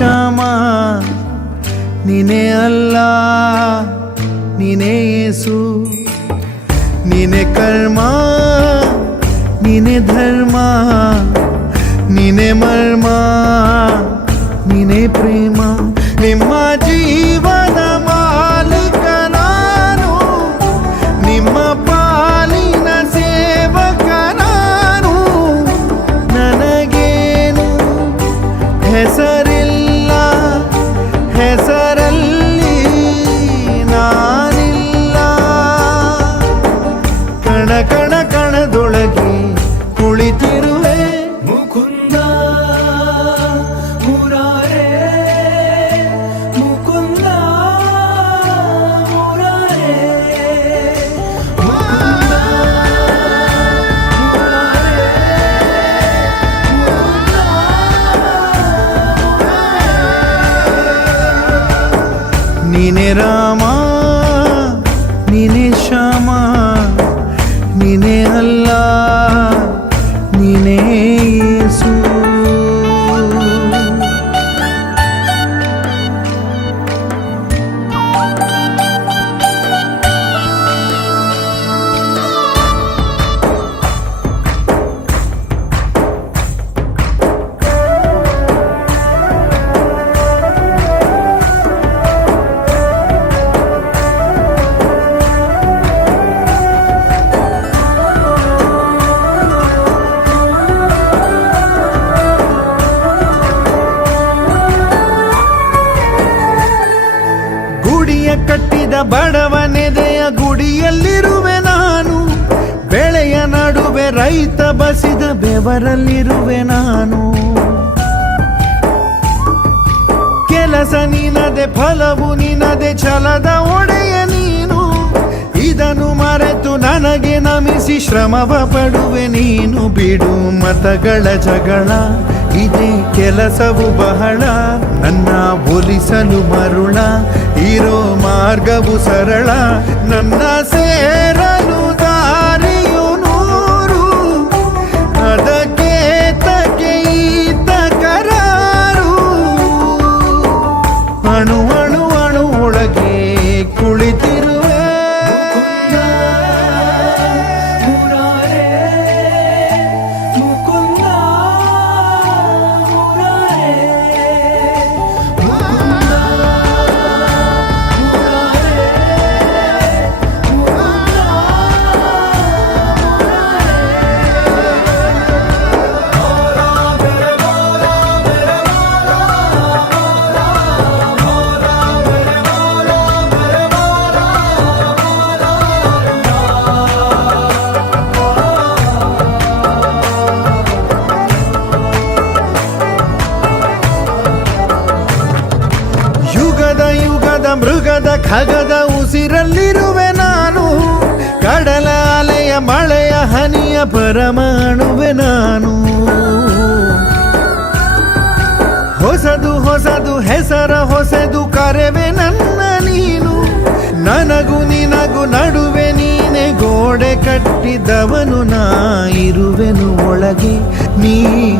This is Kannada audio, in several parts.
ಶ್ಯಾಮ ನೀನೇ ಅಲ್ಲ ನೀನೇ ಯೇಸು, ನೀನೇ ಕರ್ಮ ನೀನೇ ಧರ್ಮ, ನೀನೇ ಮರ್ಮ ನೀನೇ ಪ್ರೇಮ. ನಿಮ್ಮ ಜೀವನ ಮಾಲೀಕ ನಾನು, ನಿಮ್ಮ ಪಾಲಿನ ಸೇವಕ ನಾನು. ನನಗೇನು ಹೆಸರಿಲ್ಲ, ಹೆಸರಲ್ಲಿ ನಾನಿಲ್ಲ. ಕಣ ಕಣ ಕಣದೊಳಗೆ ಕುಳಿತಿರುವೆ ಮುಕುಂದ ಮುರಾರೇ, ಮುಕುಂದ ಮುರಾರೇ, ಮುಕುಂದ ಮುರಾರೇ, ಮುಕುಂದ. ನೀನೇ ರಾಮ ನೀನೇ ಶ್ಯಾಮ, ನೀನೇ ಅಲ್ಲ ನೀನೇ ಯೇಸು. ಗುಡಿಯ ಕಟ್ಟಿದ ಬಡವನೆದೆಯ ಗುಡಿಯಲ್ಲಿರುವೆ ನಾನು, ಬೆಳೆಯ ನಡುವೆ ರೈತ ಬಸಿದ ಬೆವರಲ್ಲಿರುವೆ ನಾನು. ಕೆಲಸ ನಿನದೆ ಫಲವು ನಿನದೆ ಛಲದ ಒಡೆಯ ನೀನು, ಇದನ್ನು ಮರೆತು ನನಗೆ ನಮಿಸಿ ಶ್ರಮವ ಪಡುವೆ ನೀನು. ಬಿಡು ಮತಗಳ ಜಗಳ, ಇದೇ ಕೆಲಸವು ಬಹಳ, ನನ್ನ ಒಲಿಸಲು ಮರುಳ, ಇರೋ ಮಾರ್ಗವು ಸರಳ. ನನ್ನ ಸೇರಲು ದಾರಿಯು ನೂರು, ಅದಕ್ಕೆ ತಕ್ಕೆ ಈತ ಕರಾರು. ಅಣು ಅಣು ಅಣು ಒಳಗೆ ಕುಳಿತಿರುವೆ ಮುರಾರೇ, ಮುಕುಂದ ಮುರಾರೇ, ಮುಕುಂದ ಮುರಾರೇ, ಮುಕುಂದ ಯುಗದ ಯುಗದ ಮೃಗದ ಖಗದ ಉಸಿರಲ್ಲಿರುವೆ ನಾನು, ಕಡಲ ಅಲೆಯ ಮಳೆಯ ಹನಿಯ ಪರಮಾಣುವೆ ನಾನು. ಹೊಸದು ಹೊಸದು ಹೆಸರ ಹೊಸದು ಕರೆವೆ ನನ್ನ ನೀನು, ನನಗೂ ನಿನಗೂ ನಡುವೆ ನೀನೆ ಗೋಡೆ ಕಟ್ಟಿದವನು. ನಾ ಇರುವೆನು ಒಳಗೆ, ನೀ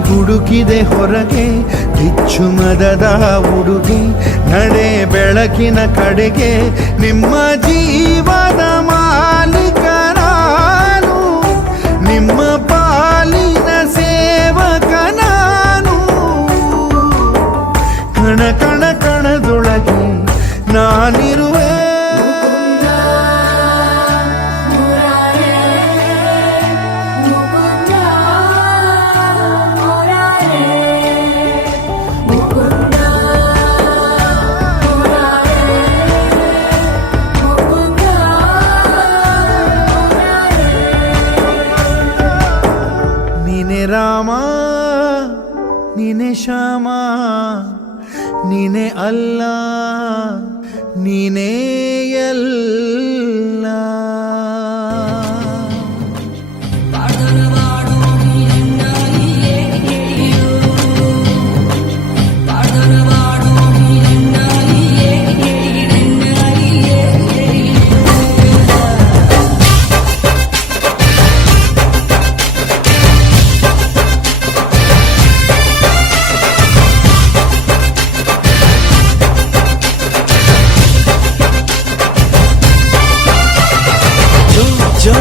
ಹುಡುಕಿದೆ ಹೊರಗೆ, ಬಿಚ್ಚು ಮದದ ಉಡುಗೆ, ನಡೆ ಬೆಳಕಿನ ಕಡೆಗೆ. ನಿಮ್ಮ ಜೀವದ ಮಾಲೀಕ ನಾನು, ನಿಮ್ಮ ಪಾಲಿನ ಸೇವಕ ನಾನು. ಕಣ ಕಣ ಕಣದೊಳಗೆ ನಾನಿರುವೆ ರಾಮ ನೀನೇ ಶ್ಯಾಮ, ನೀನೇ ಅಲ್ಲ ನೀನೇ ಎಲ್ಲ. ಜೋ